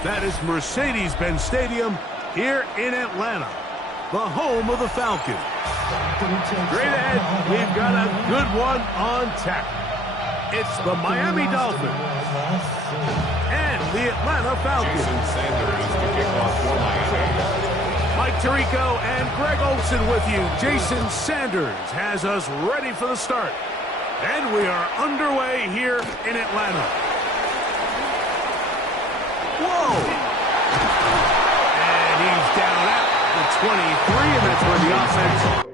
That is Mercedes-Benz Stadium here in Atlanta, the home of the Falcons. Straight ahead, we've got a good one on tap. It's the Miami Dolphins and the Atlanta Falcons. Jason Sanders to kick off for Miami. Mike Tirico and Greg Olsen with you. Jason Sanders has us ready for the start. And we are underway here in Atlanta. Whoa! And he's down at the 23, and that's where the offense...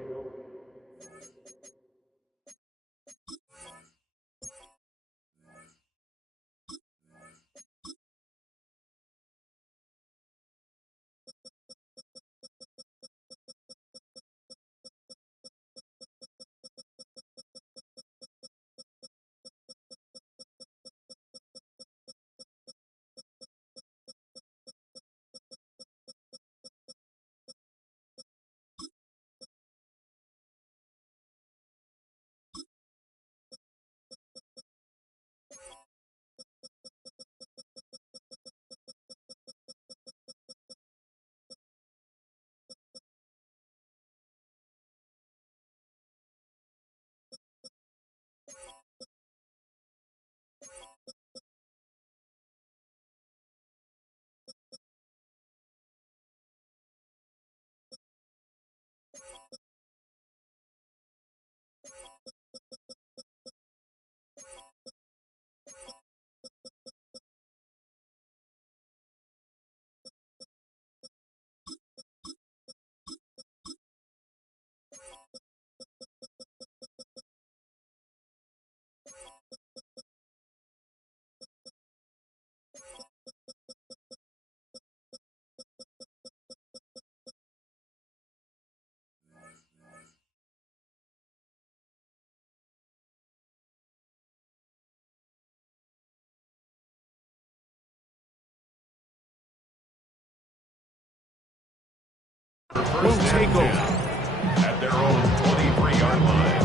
will take over at their own 23-yard line.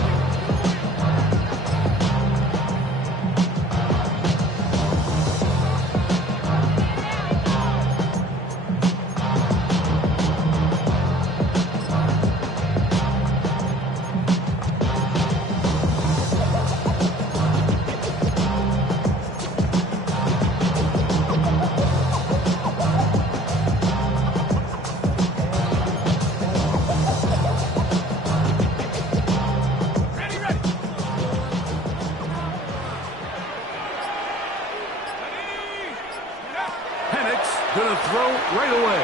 Gonna throw right away.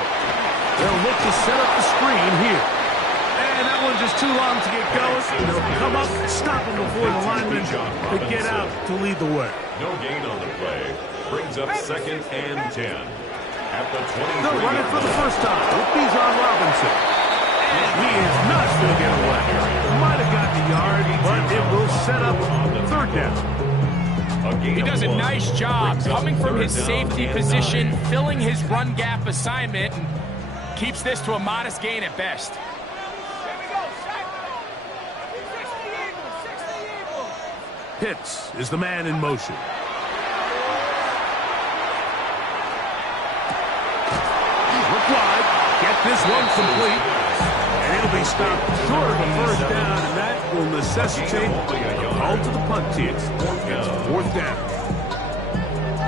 They'll look to set up the screen here. And that one just too long to get going. They'll come up, stop him before the lineman could get out to lead the way. No gain on the play. Brings up 2nd and 10. At the 23. They'll run it for the first time with Bijan Robinson. And he is not going to get away. Might have gotten a yard, but it will set up 3rd down. He does a nice job coming from his safety position, filling his run gap assignment, and keeps this to a modest gain at best. Pitts is the man in motion. Look wide. Get this one complete. And he'll be stopped short of a 1st down, and that will necessitate a call to the punt team. It's 4th down.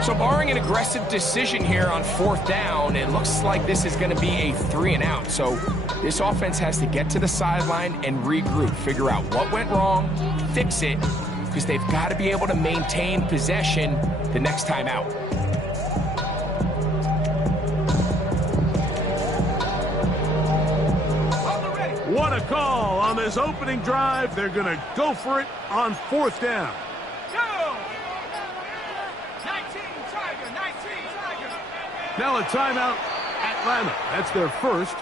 So barring an aggressive decision here on 4th down, it looks like this is going to be a 3-and-out. So this offense has to get to the sideline and regroup, figure out what went wrong, fix it, because they've got to be able to maintain possession the next time out. What a call on this opening drive. They're going to go for it on 4th down. Now a timeout, Atlanta. That's their first,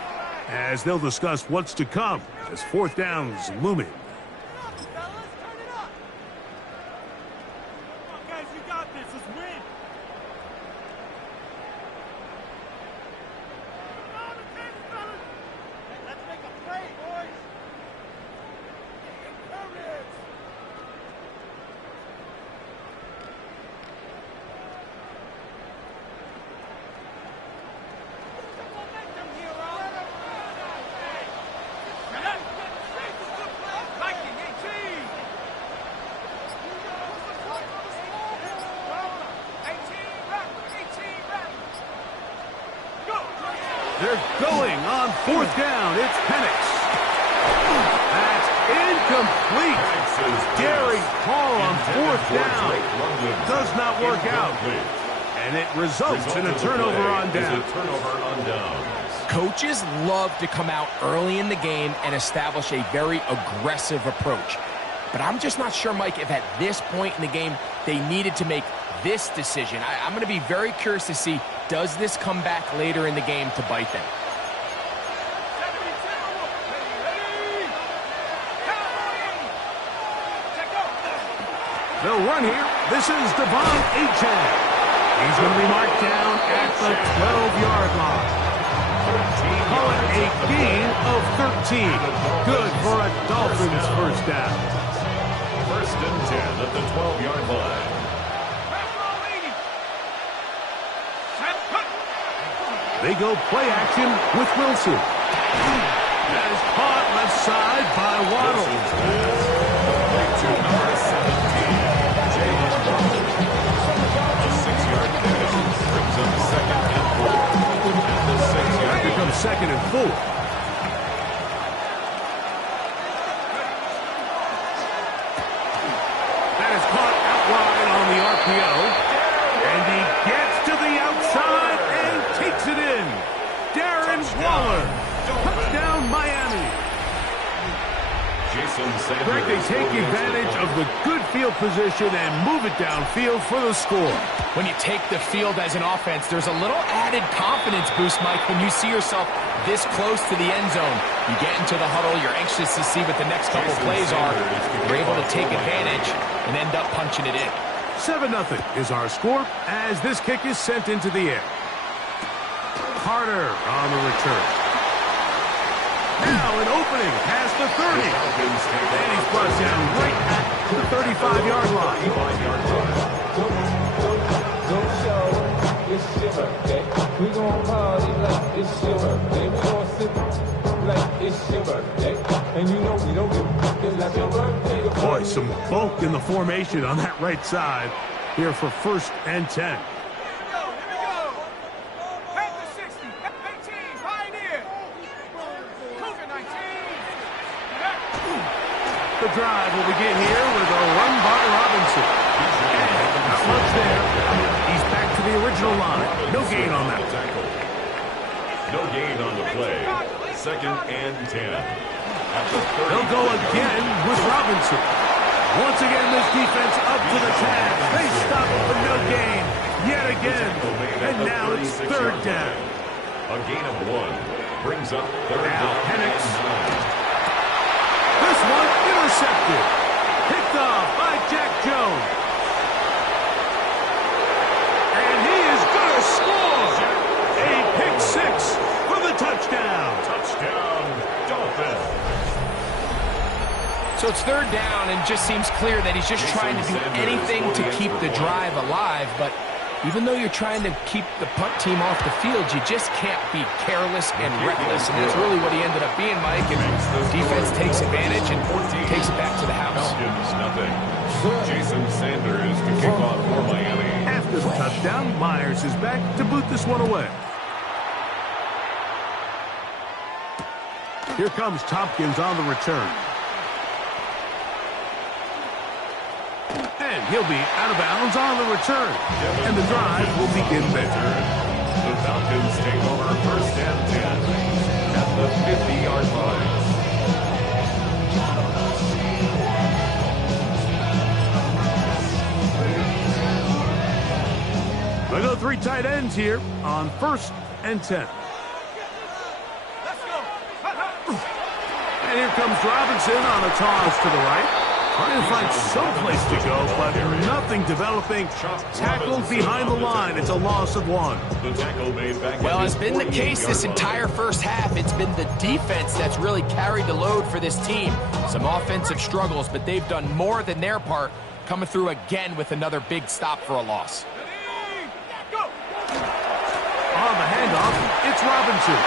as they'll discuss what's to come as 4th down's looming. They're going on fourth down. It's Penix. That's incomplete. Gary Hall on fourth down. Does not work out. And it results in a turnover on down. Coaches love to come out early in the game and establish a very aggressive approach. But I'm just not sure, Mike, if at this point in the game they needed to make this decision. I'm going to be very curious to see, does this come back later in the game to bite them? They'll run here. This is Devon Achane. He's going to be marked down at the 12-yard line. Call it a gain of 13. Good for a Dolphins first down. First and 10 at the 12-yard line. They go play action with Wilson. That is caught left side by Waddle. To number 17, Jalen Waddle. A 6-yard catch brings up second and 4. At the 6-yard Here comes second and 4. That is caught out wide on the RPO. And he gets to the outside and takes it in. Darren Waller. Touchdown, Miami. Greg, they take advantage of the good field position and move it downfield for the score. When you take the field as an offense, there's a little added confidence boost, Mike, when you see yourself this close to the end zone. You get into the huddle, you're anxious to see what the next couple plays are. You're able to take advantage and end up punching it in. 7-0 is our score as this kick is sent into the air. Carter on the return. Now an opening past the 30. And he's brought down right at the 35-yard line. Don't show it's your birthday. We gon' party like it's your birthday. We gon' sip like it's your birthday. And you know we don't give it like your birthday. Boy, some bulk in the formation on that right side here for first and 10. The drive will begin here with a run by Robinson. And not much there. He's back to the original line. No gain on that. No gain on the play. Second and 10. They'll go again with Robinson. Once again, this defense up to the task. They stop for no gain yet again. And now it's third down. A gain of 1 brings up third Now down Penix. and 9. This one intercepted. Picked off by Jack Jones. And he is going to score. A pick 6 for the touchdown. Touchdown, Dolphins. So it's third down and just seems clear that he's just trying to do anything to keep the drive alive. But even though you're trying to keep the punt team off the field, you just can't be careless and reckless. And that's really what he ended up being, Mike. And defense takes advantage and takes it back to the house. Nothing. Jason Sanders to kick off for Miami. After the touchdown, Myers is back to boot this one away. Here comes Tompkins on the return. And he'll be out of bounds on the return. And the drive will begin there. The Falcons take over first and 10 at the 50-yard line. They go 3 tight ends here on first and 10. And here comes Robinson on a toss to the right. Trying to find some place to go, but nothing developing. Tackled behind the line. It's a loss of 1. The tackle made back. Well, it's been the case this entire first half. It's been the defense that's really carried the load for this team. Some offensive struggles, but they've done more than their part, coming through again with another big stop for a loss. On the handoff, it's Robinson.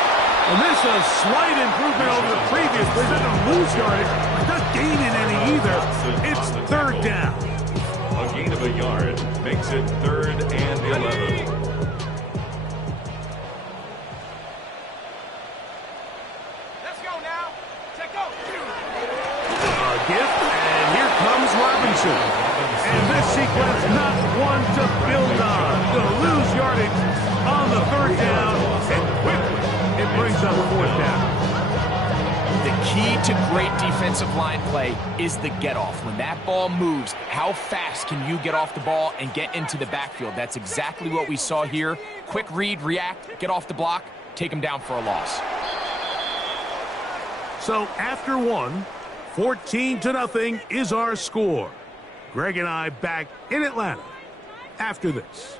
And this is a slight improvement over the previous play. They're going to lose yardage. Not gaining any either. It's third down. A gain of a yard makes it 3rd and 11. up fourth down. The key to great defensive line play is the get-off. When that ball moves, how fast can you get off the ball and get into the backfield? That's exactly what we saw here. Quick read, react, get off the block, take them down for a loss. So after one, 14-0 is our score. Greg and I back in Atlanta after this.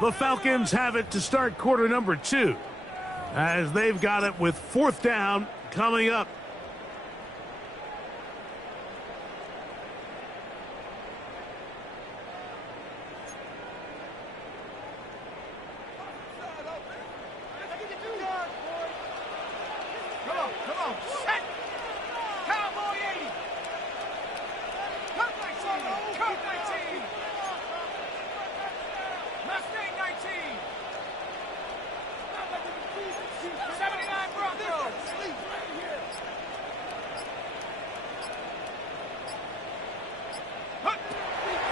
The Falcons have it to start quarter number 2, as they've got it with fourth down coming up.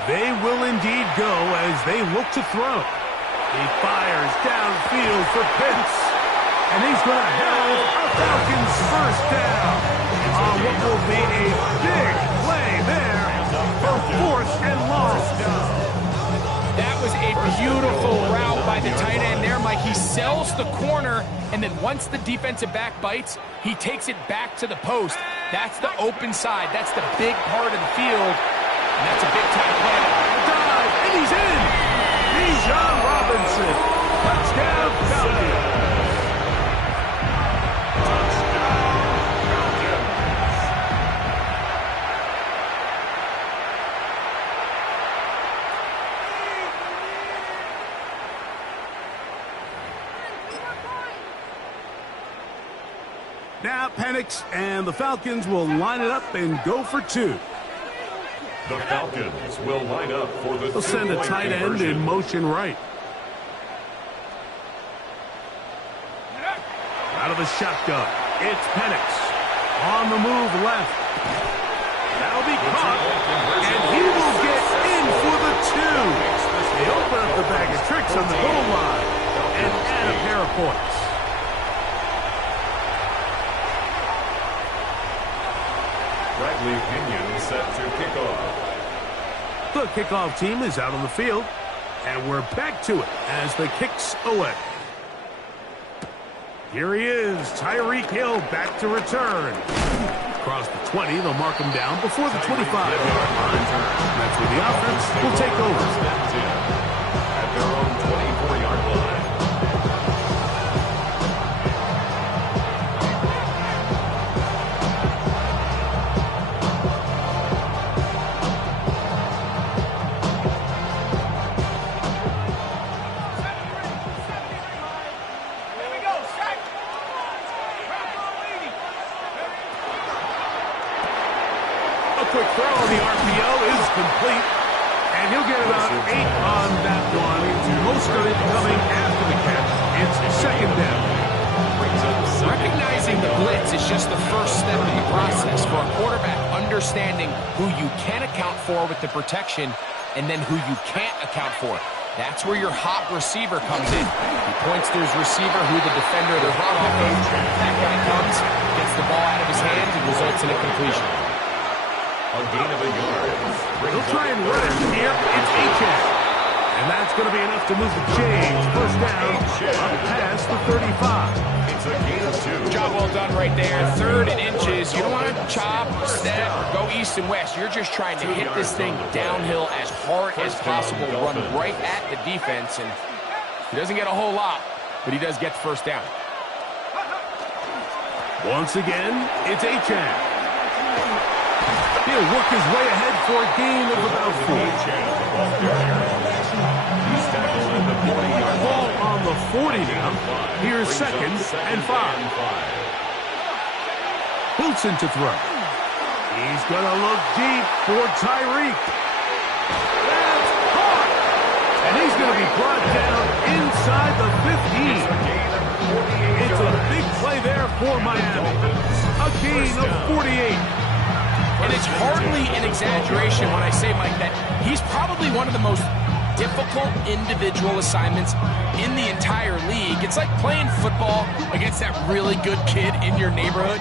They will indeed go as they look to throw. He fires downfield for Pitts, and he's going to have a Falcons first down on what will be a big play there for fourth and long. That was a beautiful route by the tight end there, Mike. He sells the corner, and then once the defensive back bites, he takes it back to the post. That's the open side. That's the big part of the field. And that's a big-time play. Dive, and he's in. Bijan Robinson. Touchdown, Falcons. Now Penix and the Falcons will line it up and go for 2. The Falcons will line up for the They'll send a tight end in motion right. Out of the shotgun, it's Penix. On the move left. That'll be caught, and he will get in for the 2. They open up the bag of tricks on the goal line and add a pair of points. Bradley Pinion set to kick off. The kickoff team is out on the field, and we're back to it as the kick's away. Here he is, Tyreek Hill back to return. Across the 20, they'll mark him down before the 25-yard line. That's where the offense will take over. At their own 24-yard line. Quick throw on the RPO is complete, and he'll get about 8 on that one. Most of it coming after the catch. It's second down. Recognizing the blitz is just the first step in the process for a quarterback, understanding who you can account for with the protection and then who you can't account for. That's where your hot receiver comes in. He points to his receiver, who the defender they're run off of. That guy comes, gets the ball out of his hands, and results in a completion. A gain of a yard. He'll try and run it here. It's Achane. And that's going to be enough to move the chains. First down, up past the 35. It's a gain of 2. Job well done right there. 3rd and inches. You don't want to chop, step, go east and west. You're just trying to hit this thing downhill as hard as possible, run right at the defense. And he doesn't get a whole lot, but he does get the first down. Once again, it's Achane. He'll work his way ahead for a gain of about 4. He's tackled at the 40-yard Ball on the 40 now. Here's second and 5. Wilson to throw. He's going to look deep for Tyreek. That's caught. And he's going to be brought down inside the 15. It's a big play there for Miami. A gain of 48. And it's hardly an exaggeration when I say, Mike, that he's probably one of the most difficult individual assignments in the entire league. It's like playing football against that really good kid in your neighborhood.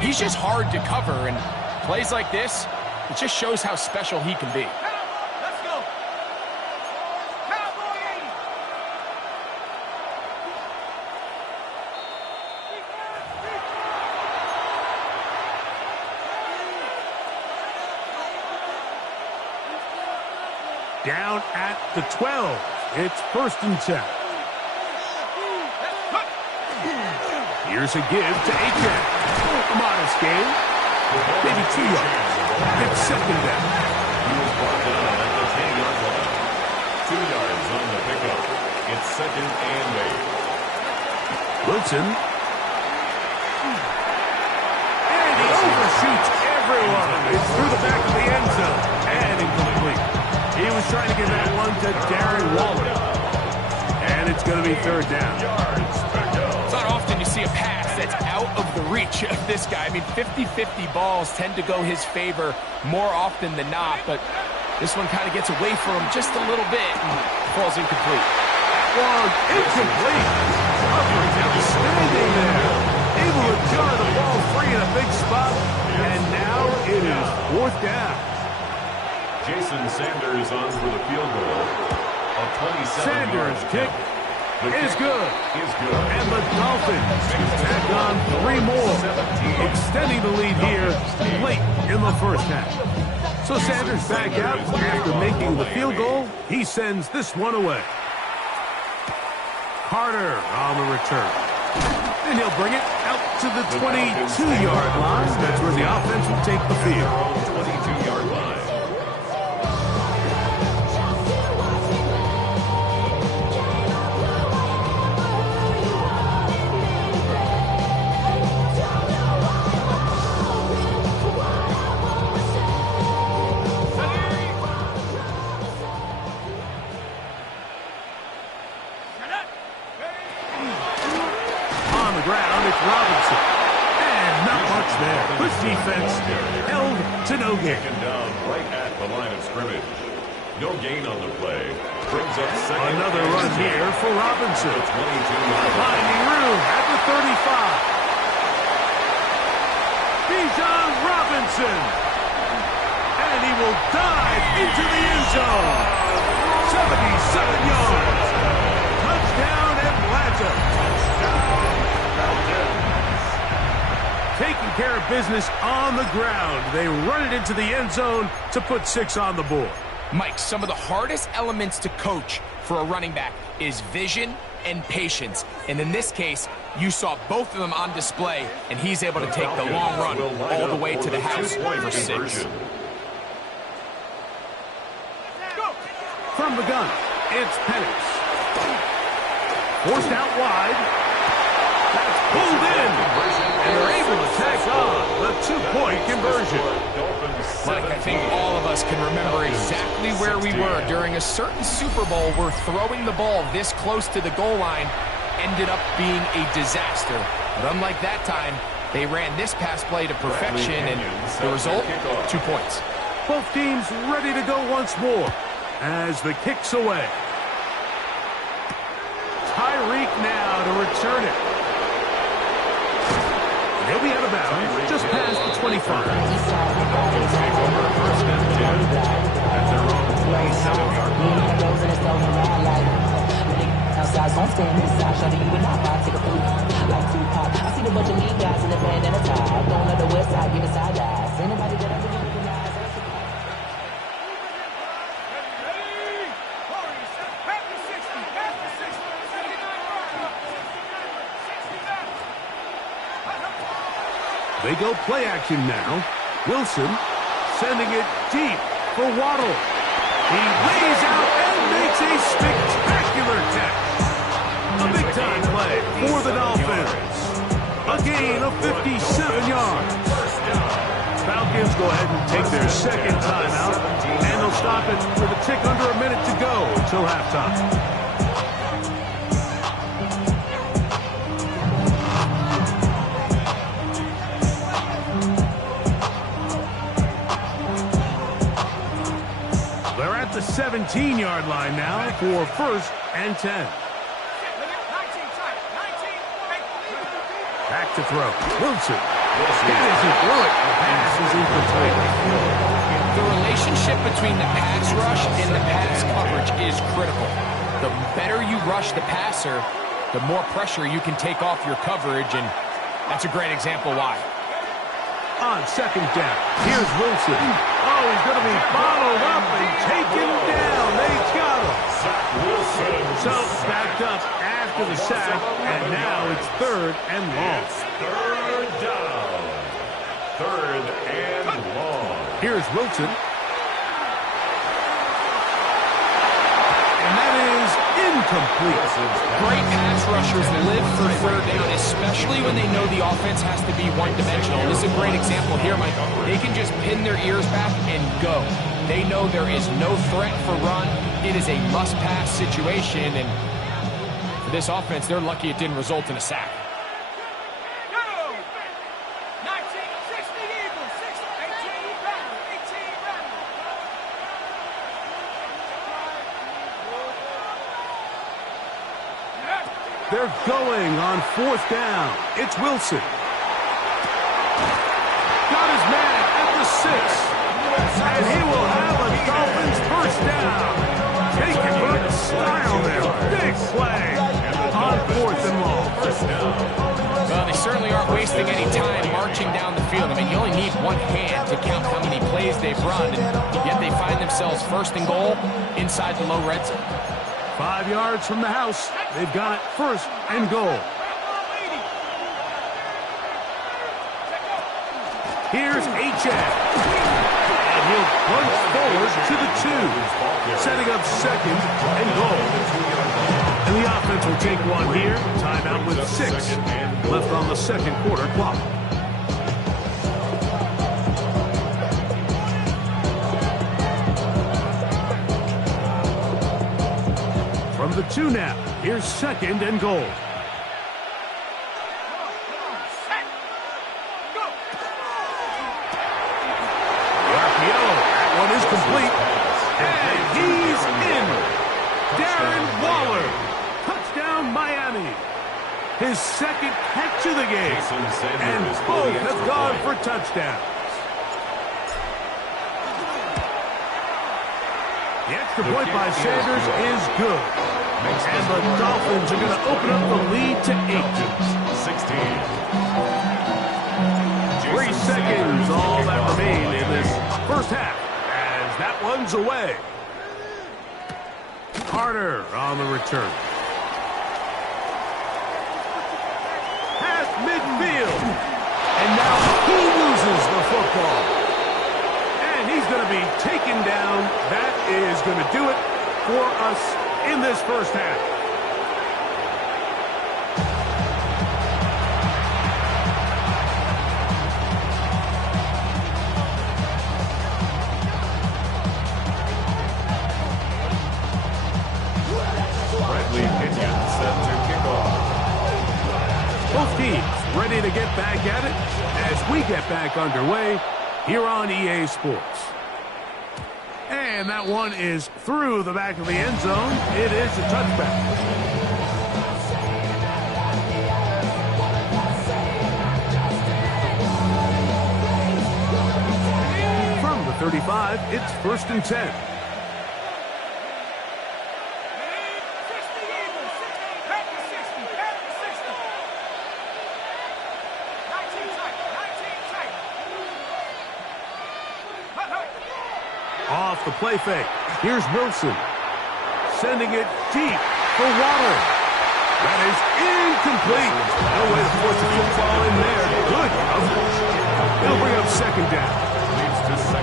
He's just hard to cover, and plays like this, it just shows how special he can be. Let's go. Cowboy 80. Down at the 12. It's 1st and 10. Here's a give to Achane. A modest gain. Maybe 2 yards. It's 2nd down. He was brought down at the 10-yard line. 2 yards on the pickup. It's 2nd and 8. Wilson. And he overshoots everyone. It's through the back of the end zone. And incomplete. He was trying to get that one to Darren Waller. And it's going to be 3rd down. It's not often you see a pass that's out of the reach of this guy. I mean, 50-50 balls tend to go his favor more often than not, but this one kind of gets away from him just a little bit and falls incomplete. Well, incomplete. Coverage outstanding there. Able to jar the ball free in a big spot, and now it is 4th down. Jason Sanders on for the field goal. A 27-yard Sanders' kick is good. Is good. And the Dolphins tack on 3 more, extending the lead here late in the 1st half. So Sanders back out after making the field goal. He sends this one away. Carter on the return. And he'll bring it out to the 22-yard line. That's where the offense will take the field. 22-yard line. Robinson. And not much there. Good defense held to no gain. Taken down right at the line of scrimmage. No gain on the play. Brings up 2nd. Another run here for Robinson. 22-yard line. Finding room at the 35. Bijan Robinson. And he will dive into the end zone. 77 yards. Touchdown Atlanta. Taking care of business on the ground. They run it into the end zone to put 6 on the board. Mike, some of the hardest elements to coach for a running back is vision and patience. And in this case, you saw both of them on display, and he's able to take the long run all the way to the house for 6. From the gun, it's Penix. Forced out wide. That's pulled in. And they're able to tack on the 2-point conversion. Mike, I think all of us can remember exactly where we were during a certain Super Bowl where throwing the ball this close to the goal line ended up being a disaster. But unlike that time, they ran this pass play to perfection, and the result, 2 points. Both teams ready to go once more as the kick's away. Tyreek now to return it. He'll be out of bounds just past the 25. Take over 1st and 10 at their own 27-yard line. Outside, gon' stand inside, shawty, you and I take a food like Tupac. I see the bunch of mean guys in the band and a tie. Don't let the west side give a side eyes. Anybody that I really recognize. They go play action now. Wilson sending it deep for Waddle. He lays out and makes a spectacular catch. A big-time play for the Dolphins. A gain of 57 yards. Falcons go ahead and take their 2nd timeout, and they'll stop it with a tick under a minute to go until halftime. 17-yard line now for 1st and 10. Back to throw. Wilson. That isn't through it. The pass is incomplete. The relationship between the pass rush and the pass coverage is critical. The better you rush the passer, the more pressure you can take off your coverage, and that's a great example why. On 2nd down, here's Wilson. Oh, he's going to be bottled up and taken down. They got him. So backed up after the sack, and now it's 3rd and long. 3rd down. 3rd and long. Here's Wilson. And that is incomplete. Great pass rushers live for 3rd down, especially when they know the offense has to be one-dimensional. This is a great example here, Mike. They can just pin their ears back and go. They know there is no threat for run. It is a must-pass situation, and for this offense, they're lucky it didn't result in a sack. They're going on 4th down. It's Wilson. Got his man at the 6. And he will have a Dolphins 1st down. They can run style there. Big play on 4th and long. Well, they certainly aren't wasting any time marching down the field. I mean, you only need one hand to count how many plays they've run, and yet they find themselves 1st and goal inside the low red zone. 5 yards from the house. They've got it 1st and goal. Here's H.F. And he'll punch forward to the 2. Setting up 2nd and goal. And the offense will take one here. Timeout with 6 left on the 2nd quarter clock. From the 2 now, here's 2nd and goal. The RPO, that one is complete. And he's in. Darren Waller, touchdown Miami. His 2nd catch of the game. And both have gone for touchdowns. The extra point by Sanders is good. And the Dolphins are going to open up the lead to 8. 16. 3 seconds, all that remain in this 1st half. As that one's away. Carter on the return. Past midfield. And now he loses the football. And he's going to be taken down. That is going to do it for us in this 1st half. Bradley Pinion set to kick off. Both teams ready to get back at it as we get back underway here on EA Sports. And that one is through the back of the end zone. It is a touchback. From the 35, it's 1st and 10. Off the play fake. Here's Wilson. Sending it deep for Waller. That is incomplete. No way to force the football in there. Good coverage. It'll bring up 2nd down.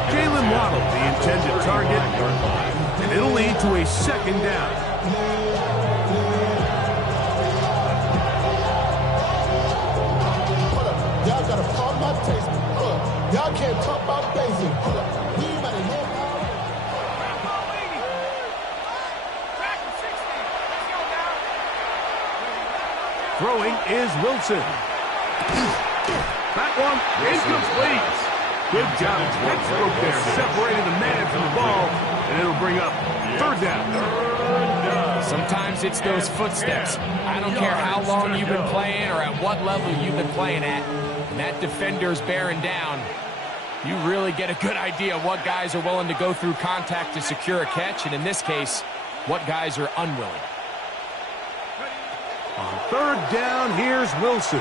Jalen Waddle, the intended target. And it'll lead to a 2nd down. Y'all got to pump my taste. Y'all can't talk about basic. Throwing is Wilson. That one incomplete. Good job. Textbook there, separating the man from the ball, and it'll bring up third down. Sometimes it's those footsteps. I don't care how long you've been playing or at what level you've been playing at. And that defender's bearing down. You really get a good idea of what guys are willing to go through contact to secure a catch, and in this case, what guys are unwilling. On third down, here's Wilson.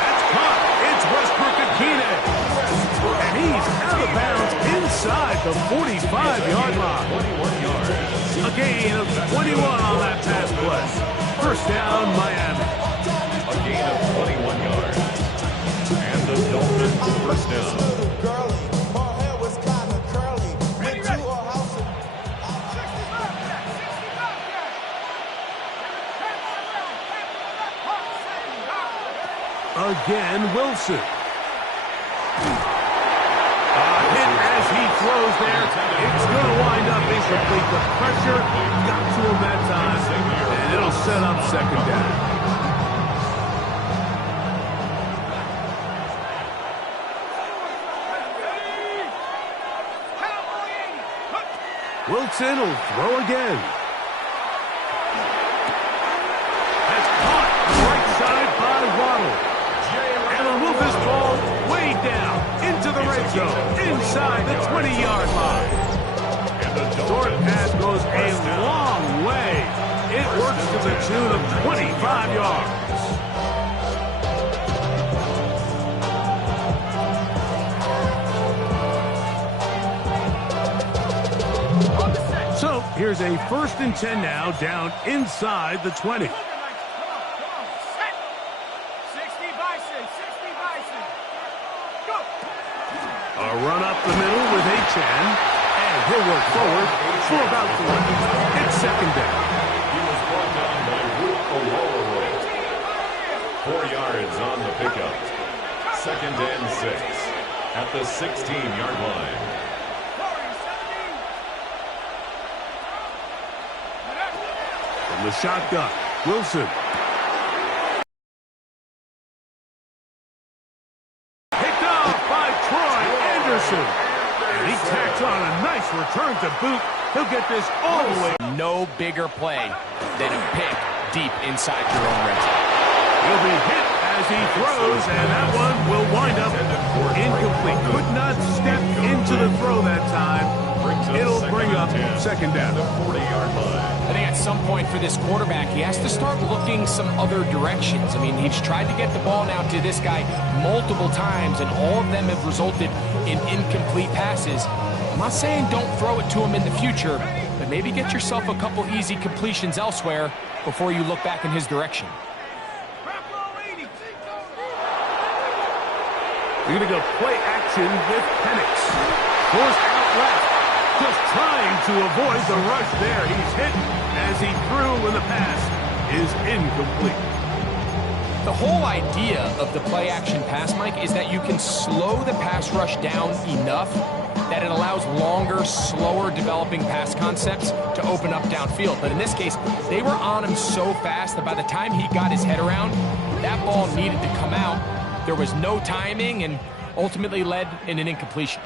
That's caught. It's Westbrook-Ikhine. And he's out of bounds inside the 45-yard line. 21 yards. A gain of 21 on that pass play. First down, Miami. A gain of 21 yards. And the Dolphins first down. Again, Wilson. Hit as he throws there. It's going to wind up incomplete. The pressure got to him that time, and it'll set up second down. Wilson will throw again. That's caught right side by Waddle. And he'll move this ball way down into the red zone, inside the 20-yard line. Short pass goes a long way. It works to the tune of 25 yards. So here's a 1st and 10 now, down inside the 20. A run up the middle with Achane, and he'll work forward for about 3. It's second down. He was brought down by Root Olororo. 4 yards on the pickup. 2nd and 6 at the 16-yard line. From the shotgun, Wilson. And he tacks on a nice return to boot. He'll get this all the way. No bigger play than a pick deep inside your own red zone. He'll be hit as he throws, and that one will wind up incomplete. Could not step into the throw that time. It'll bring up second down. The 40-yard line. I think at some point for this quarterback, he has to start looking some other directions. I mean, he's tried to get the ball now to this guy multiple times, and all of them have resulted in incomplete passes. I'm not saying don't throw it to him in the future, but maybe get yourself a couple easy completions elsewhere before you look back in his direction. You're going to go play action with Penix. Forced out left. Just trying to avoid the rush there. He's hit as he threw when the pass is incomplete. The whole idea of the play action pass, Mike, is that you can slow the pass rush down enough that it allows longer, slower developing pass concepts to open up downfield. But in this case, they were on him so fast that by the time he got his head around, that ball needed to come out. There was no timing and ultimately led in an incompletion.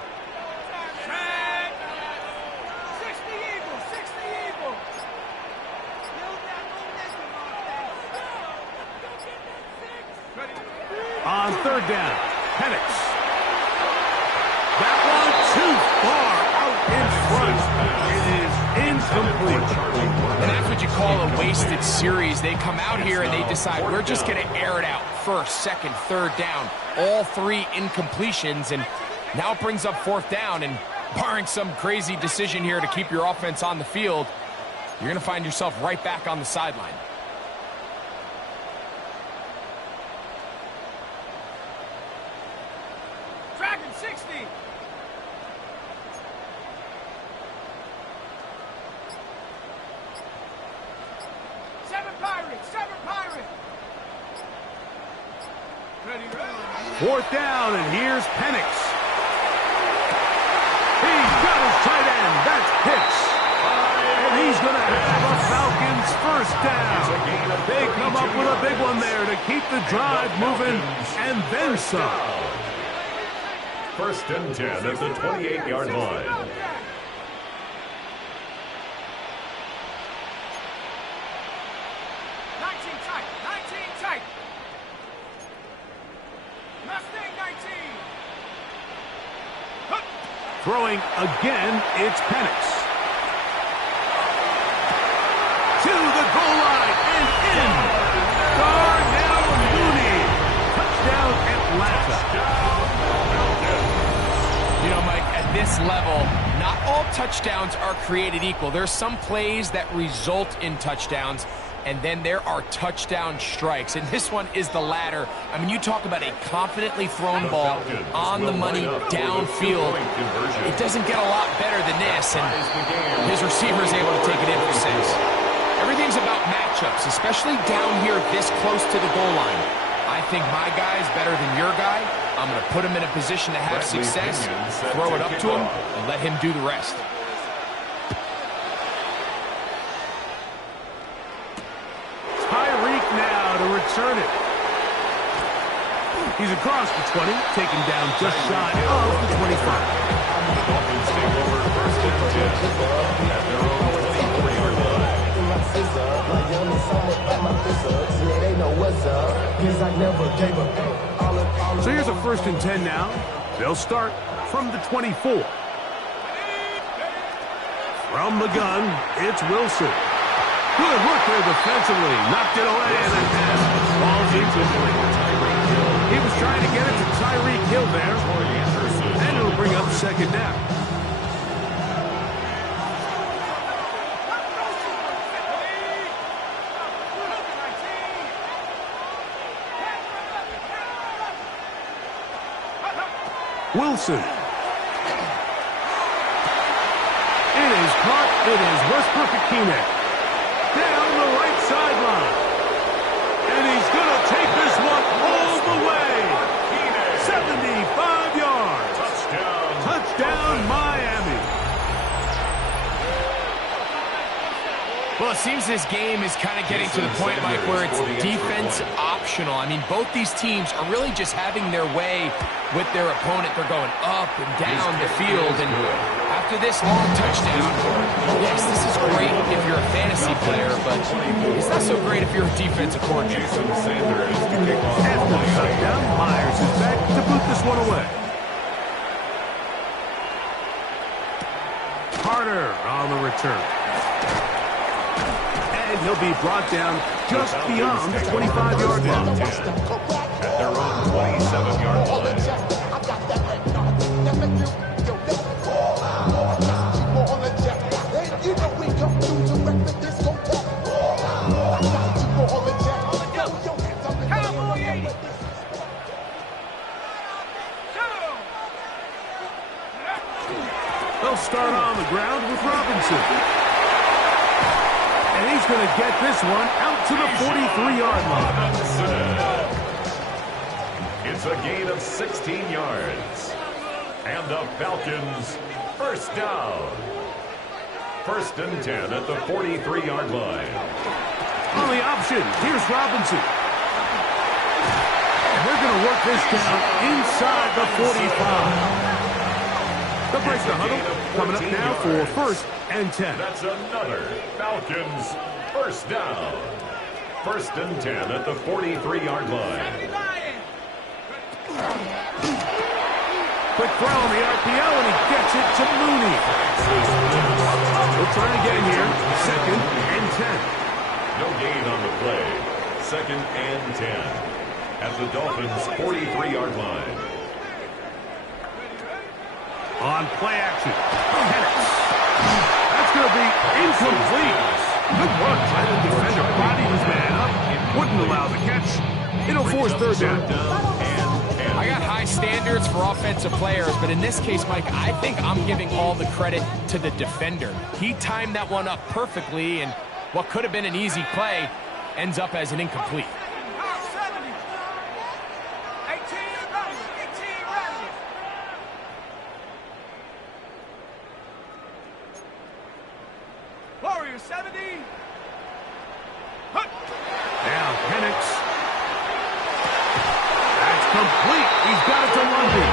On third down, Penix. That one too far out in front. It is incomplete. And that's what you call a wasted series. They come out here and they decide we're just going to air it out. First, second, third down. All 3 incompletions, and now it brings up 4th down. And barring some crazy decision here to keep your offense on the field, you're going to find yourself right back on the sideline. Dragon 60. Seven Pirates. 4th down, and here's Penix. He's got his tight end. That's Pitts. And he's going to have a Falcons first touchdown. They come up with a big one there to keep the drive moving, and then some. First and 10 at the 28-yard line. 19 tight. Mustang 19. Throwing again, it's Penix. To the goal line and in. Darnell Mooney. Touchdown, Atlanta. You know, Mike, at this level, not all touchdowns are created equal. There's some plays that result in touchdowns, and then there are touchdown strikes, and this one is the latter. I mean, you talk about a confidently thrown ball on the money downfield. It doesn't get a lot better than this, and his receiver is able to take it in for 6. Everything's about matchups, especially down here this close to the goal line. I think my guy's better than your guy. I'm going to put him in a position to have success, throw it up to him, and let him do the rest. Tyreek now to return it. He's across the 20, taken down just shy of the 25. The Dolphins take over first and 10 at their own 24-yard line. So here's a first and 10 now. They'll start from the 24. From the gun, it's Wilson. Good work there defensively. Knocked it away, and the pass falls incomplete. He was trying to get it to Tyreek Hill there, and it'll bring up second down. Wilson. It is caught. It is Westbrook-Ikhine. Down the right sideline. And he's going to take this one all the way. 75 yards. Touchdown, Miami. Well, it seems this game is kind of getting to the point, Mike, where it's defense optional. I mean, both these teams are really just having their way with their opponent. They're going up and down the field. And after this long touchdown, yes, this is great if you're a fantasy player, but it's not so great if you're a defensive coordinator. After the touchdown, Myers is back to boot this one away. Carter on the return. And he'll be brought down just beyond the 25-yard line. At their own 27-yard line. They'll start on the ground with Robinson. And he's going to get this one out to the 43-yard line. It's a gain of 16 yards. And the Falcons first down. First and 10 at the 43-yard line. On the option, here's Robinson. And they're going to work this down inside the 45. They'll break the huddle. Coming up now for first and 10. That's another Falcons first down. First and 10 at the 43-yard line. Quick throw on the RPO, and he gets it to Mooney. We'll try again here. Second and 10. No gain on the play. Second and 10 at the Dolphins' 43-yard line. On play action. That's going to be incomplete. Good work by the defender. Bodied his man up. Wouldn't allow the catch. It'll force third down. I got high standards for offensive players, but in this case, Mike, I think I'm giving all the credit to the defender. He timed that one up perfectly, and what could have been an easy play ends up as an incomplete. 18 ready. Warriors 70. Now Penix. That's complete. He's got it to Lundy.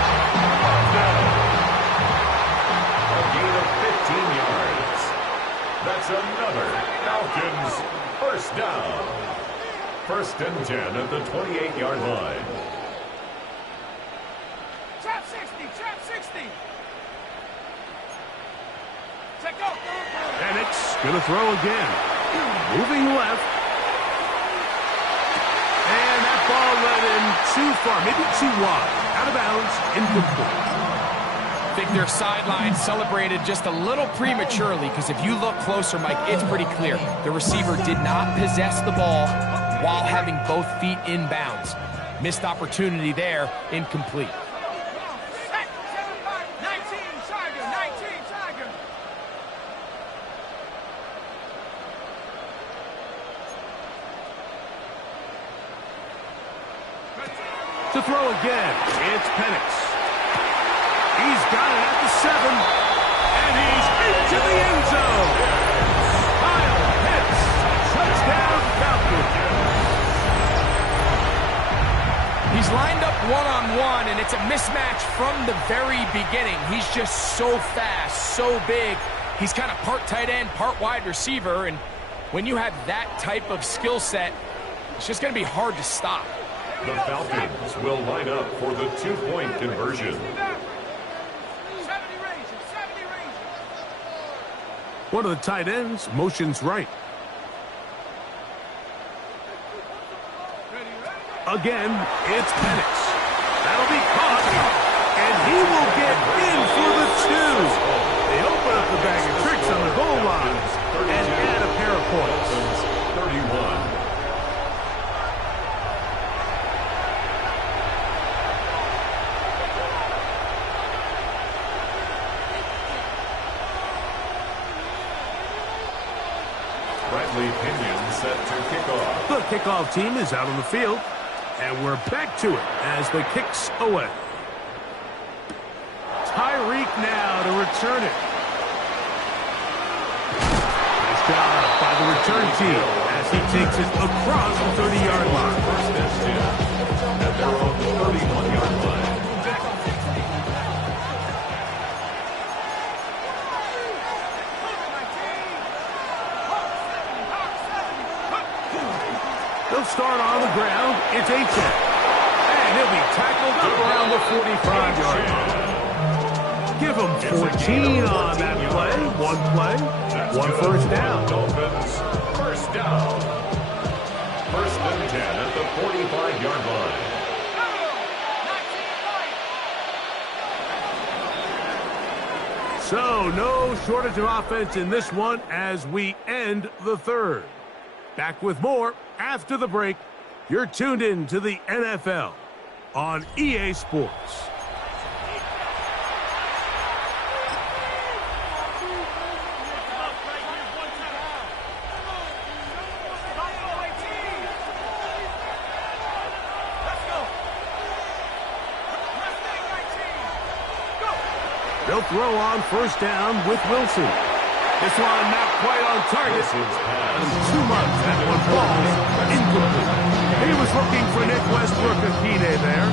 A gain of 15 yards. That's another Falcons first down. 1st and 10 at the 28-yard line. Trap 60, trap 60. Check go. Penix going to throw again. Moving left. And that ball led him too far, maybe too wide. Out of bounds, incomplete. I think their sideline celebrated just a little prematurely because if you look closer, Mike, it's pretty clear. The receiver did not possess the ball while having both feet in bounds. Missed opportunity there, incomplete. Set, 7-5, 19, Tiger, 19, Tiger. To throw again, it's Penix. He's got it at the 7, and he's into the end zone. Kyle Pitts, touchdown Falcons. He's lined up one-on-one, and it's a mismatch from the very beginning. He's just so fast, so big. He's kind of part tight end, part wide receiver, and when you have that type of skill set, it's just going to be hard to stop. The Falcons will line up for the 2-point conversion. 70 ranges, 70 ranges. One of the tight ends motions right. Again, it's Penix. That'll be caught, and he will get in for the 2. They open up the bag of tricks on the goal line and add a pair of points. 31. Bradley Pinion set to kick off. The kickoff team is out on the field, and we're back to it as the kick's away. Tyreek now to return it. Nice job by the return team as he takes it across the 30-yard line. 1st and 10 at their own 31-yard line. They'll start on the ground. It's Achane. And he'll be tackled up around the 45-yard line. Give him 14 on that play. One play, one first down. Dolphins first down. 1st and 10 at the 45-yard line. So no shortage of offense in this one as we end the 3rd. Back with more after the break. You're tuned in to the NFL on EA Sports. They'll throw on first down with Wilson. This one not quite on target. And too much. That one falls incomplete. He was looking for Nick Westbrook and P.J. there.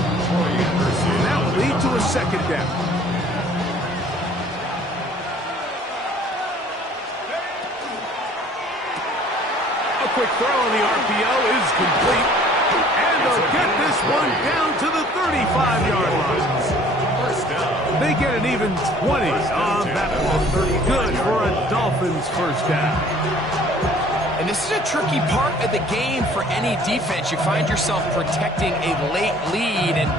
That will lead to a 2nd down. A quick throw on the RPO is complete. And they'll get this one down to the 35-yard line. They get an even 20 on that one. Good for a Dolphins first down. And this is a tricky part of the game for any defense. You find yourself protecting a late lead, and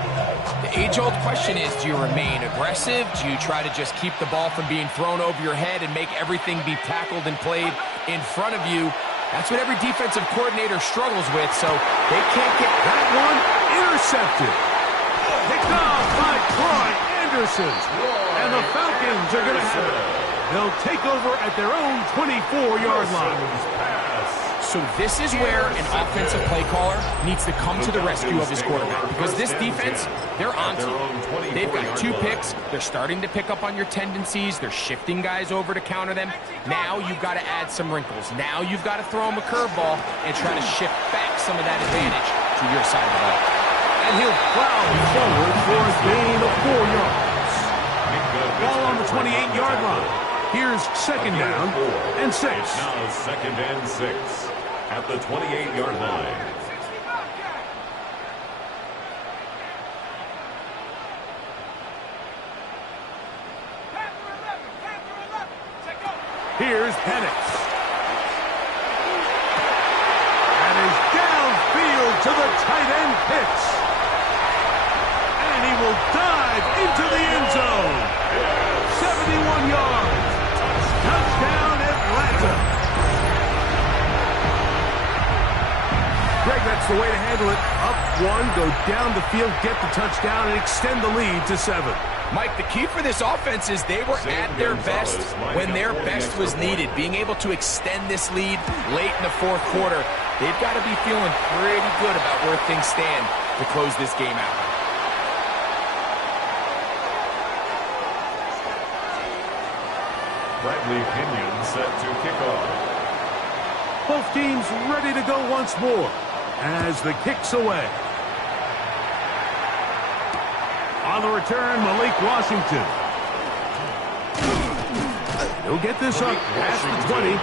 the age-old question is, do you remain aggressive? Do you try to just keep the ball from being thrown over your head and make everything be tackled and played in front of you? That's what every defensive coordinator struggles with, so they can't get that one intercepted. Picked off by Troy Anderson. And the Falcons are going to have it. They'll take over at their own 24-yard line. So this is where an offensive play caller needs to come to the rescue of his quarterback, because this defense, they're onto you. They've got 2 picks. They're starting to pick up on your tendencies. They're shifting guys over to counter them. Now you've got to add some wrinkles. Now you've got to throw him a curveball and try to shift back some of that advantage to your side of the ball. And he'll plow forward for a gain of 4 yards. Ball on the 28-yard line. Here's second down and 6. It's now second and 6 at the 28-yard line. Here's Penix. And is downfield to the tight end pitch. And he will dive into the end zone. 71 yards. Touchdown, Atlanta. Greg, that's the way to handle it. Up 1, go down the field, get the touchdown, and extend the lead to 7. Mike, the key for this offense is they were at their best when their best was needed. Being able to extend this lead late in the 4th quarter, they've got to be feeling pretty good about where things stand to close this game out. Bradley Pinion set to kick off. Both teams ready to go once more as the kick's away. On the return, Malik Washington. He'll get this up past the 20.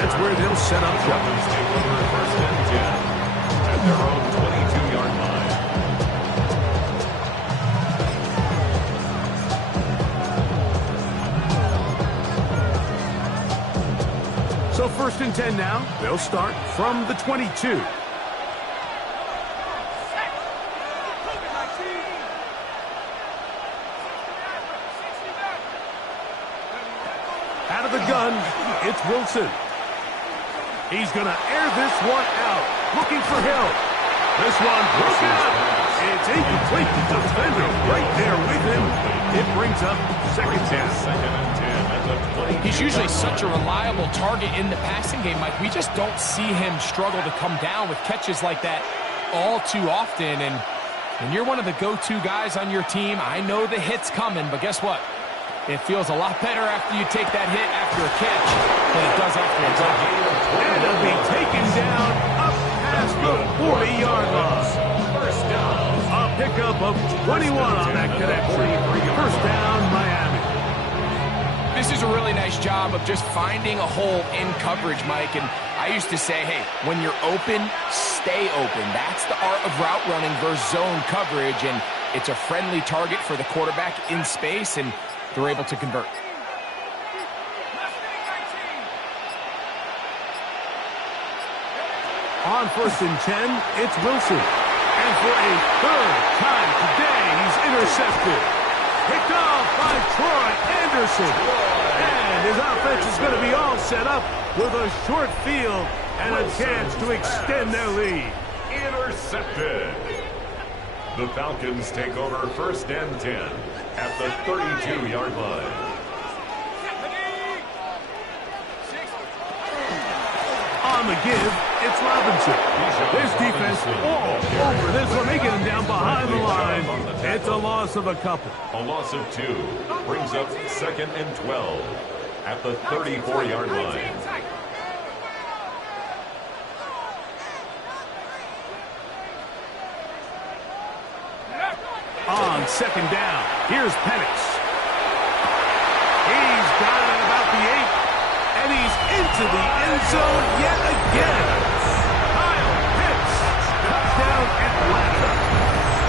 That's where they'll set up shop. Take over first and 10 at their own 22-yard line. So first and 10 now. They'll start from the 22. Out of the gun, it's Wilson. He's going to air this one out. Looking for help. This one broke out. It's incomplete. The defender right there with him. It brings up second down. Second and 10 at the 20. He's usually such a reliable target in the passing game, Mike. We just don't see him struggle to come down with catches like that all too often. And when you're one of the go-to guys on your team, I know the hit's coming, but guess what? It feels a lot better after you take that hit after a catch than it does after a drop. And it'll be taken down up past the 40-yard line. First down. A pickup of 21 on that connection. First down, Miami. This is a really nice job of just finding a hole in coverage, Mike. And I used to say, hey, when you're open, stay open. That's the art of route running versus zone coverage. And it's a friendly target for the quarterback in space, and they're able to convert. On first and 10, it's Wilson. And for a third time today, he's intercepted. Picked off by Troy Anderson. And his offense is going to be all set up with a short field and a chance to extend their lead. Intercepted. The Falcons take over first and 10 at the 32-yard line. On the give, it's Robinson. This defense all over this one. They get him down behind the line. It's a loss of a couple. A loss of 2 brings up second and 12 at the 34-yard line. On second down, here's Penix. He's got it about the 8, and he's into the end zone yet again. Kyle Pitts, touchdown Atlanta.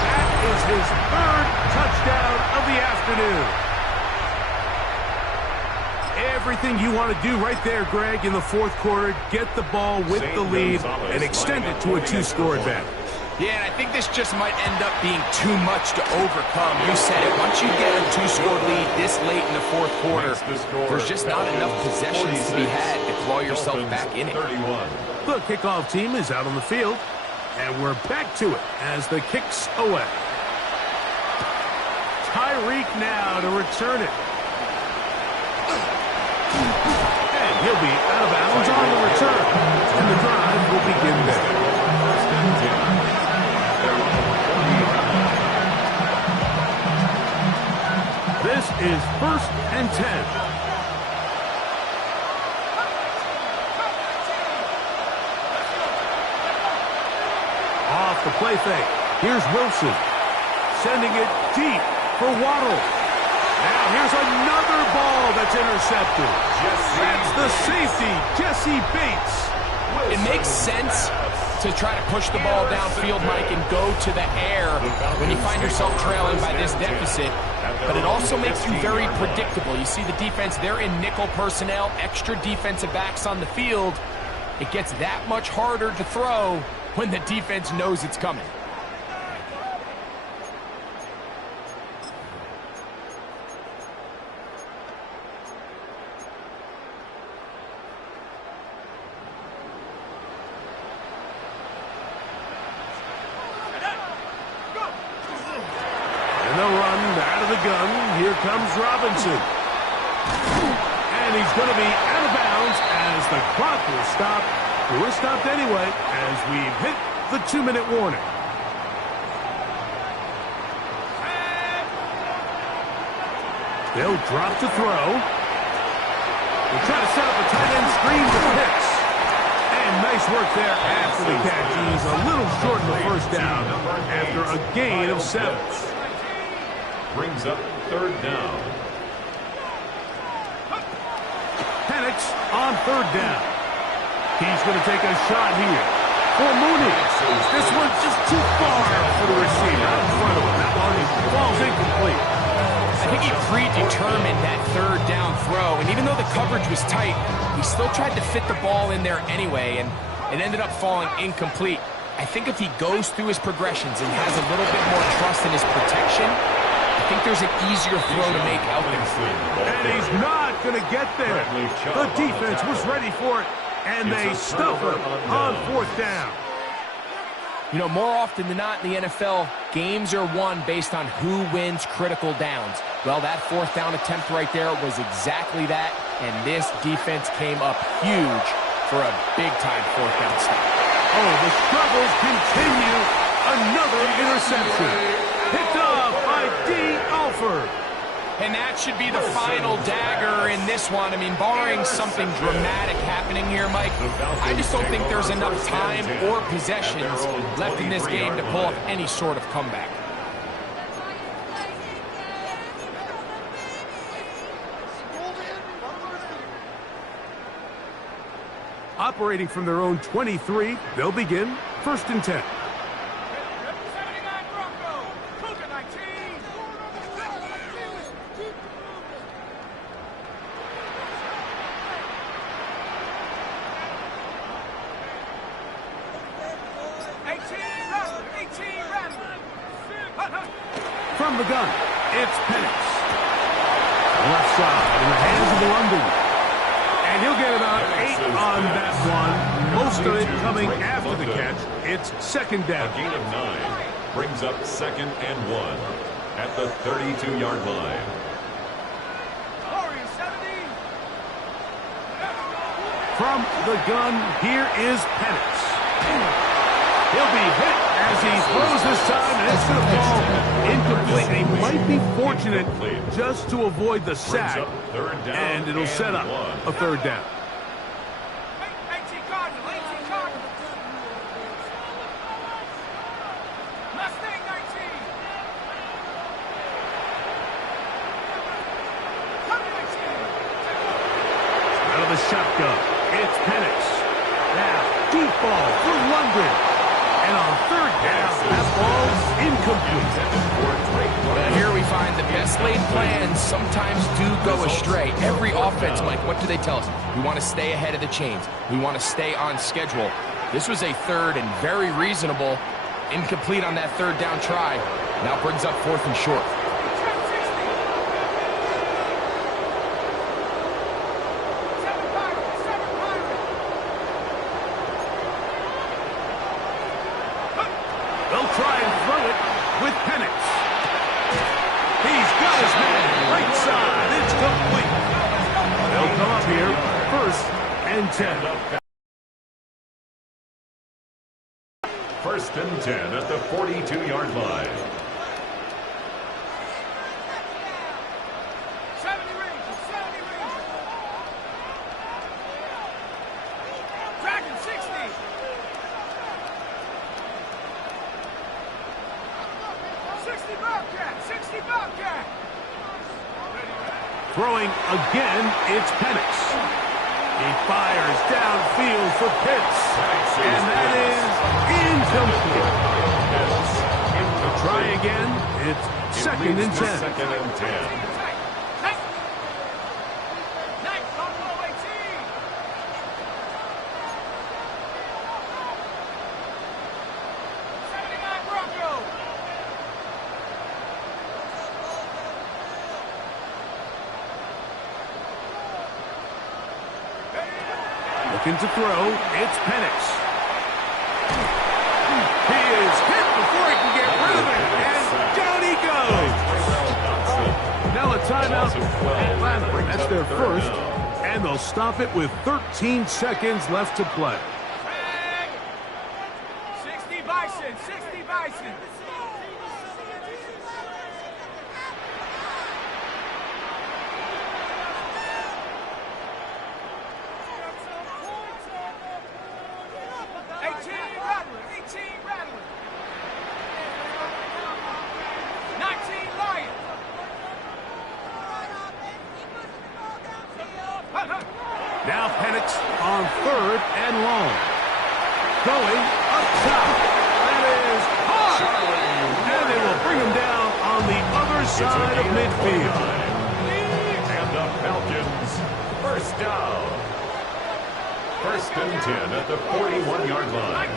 That is his 3rd touchdown of the afternoon. Everything you want to do right there, Greg, in the 4th quarter, get the ball with the lead and extend it to a 2-score advantage. Yeah, and I think this just might end up being too much to overcome. You said it. Once you get a 2-score lead this late in the 4th quarter, there's just not enough possessions to be had to claw yourself back in it. 31. The kickoff team is out on the field, and we're back to it as the kick's away. Tyreek now to return it. And he'll be out of bounds on the return. And the drive is 1st and 10. Off the play fake. Here's Wilson. Sending it deep for Waddle. Now here's another ball that's intercepted. That's the safety, Jesse Bates. It makes sense to try to push the ball downfield, Mike, and go to the air when you find yourself trailing by this deficit. But it also makes you very predictable. You see the defense, they're in nickel personnel, extra defensive backs on the field. It gets that much harder to throw when the defense knows it's coming. Here comes Robinson. And he's going to be out of bounds as the clock will stop. We're stopped anyway as we've hit the 2-minute warning. They'll drop to throw. They'll try to set up a tight end screen for Pitts. And nice work there after the catch. He's a little short of the first down after a gain of 7. Brings up 3rd down. Penix on 3rd down. He's going to take a shot here for Mooney. This one's just too far for the receiver out in front of him. That one falls incomplete. I think he predetermined that 3rd down throw, and even though the coverage was tight, he still tried to fit the ball in there anyway, and it ended up falling incomplete. I think if he goes through his progressions and has a little bit more trust in his protection, I think there's an easier throw to make out there. And he's not going to get there. The defense was ready for it, and they stuff him on 4th down. You know, more often than not in the NFL, games are won based on who wins critical downs. Well, that 4th down attempt right there was exactly that, and this defense came up huge for a big-time 4th down stop. Oh, the struggles continue. Another interception. Picked off by D. Alford. And that should be the final dagger in this one. I mean, barring something dramatic happening here, Mike, I just don't think there's enough time or possessions left in this game to pull off any sort of comeback. Operating from their own 23, they'll begin 1st and 10. From the gun, it's Penix. Left side in the hands of London. And he'll get about 8 on that one. Most of it coming after the catch. It's 2nd down. A gain of 9 brings up 2nd and 1 at the 32-yard line. From the gun, here is Penix. He'll be hit as he throws this time, and it's going to fall incomplete. And he might be fortunate just to avoid the sack, and it'll set up a 3rd down. Out of the shotgun, it's Penix. Now, deep ball for London. And on 3rd down, that ball's incomplete. Well, here we find the best laid plans sometimes do go astray. Every offense, Mike, what do they tell us? We want to stay ahead of the chains. We want to stay on schedule. This was a 3rd and very reasonable. Incomplete on that 3rd down try. Now brings up 4th and short. and 10. 1st and 10 at the 42-yard line. 60 Bobcat, 60 Bobcat. Throwing again, it's Penix. He fires downfield for Pitts. And that is incomplete. Try again. It's second and 10. Second and 10. Nice, Buffalo 18. 79 Broncos. Looking to throw, it's Penix. He is hit before he can get rid of it, and down he goes. Now a timeout. Atlanta, that's their first, and they'll stop it with 13 seconds left to play. 60 Bison, 60 Bison. Now Penix on third and long. Going up top. That is hard. And they will bring him down on the other side of midfield. And the Falcons, first down. First and 10 at the 41-yard line.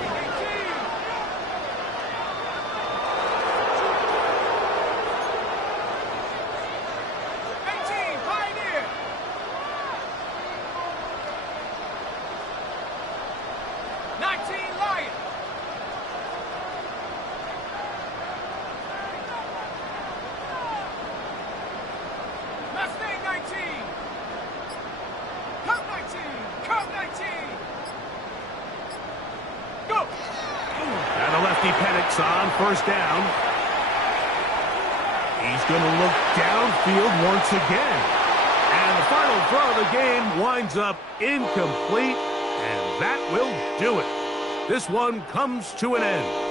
Penix on first down. He's going to look downfield once again. And the final throw of the game winds up incomplete, and that will do it. This one comes to an end.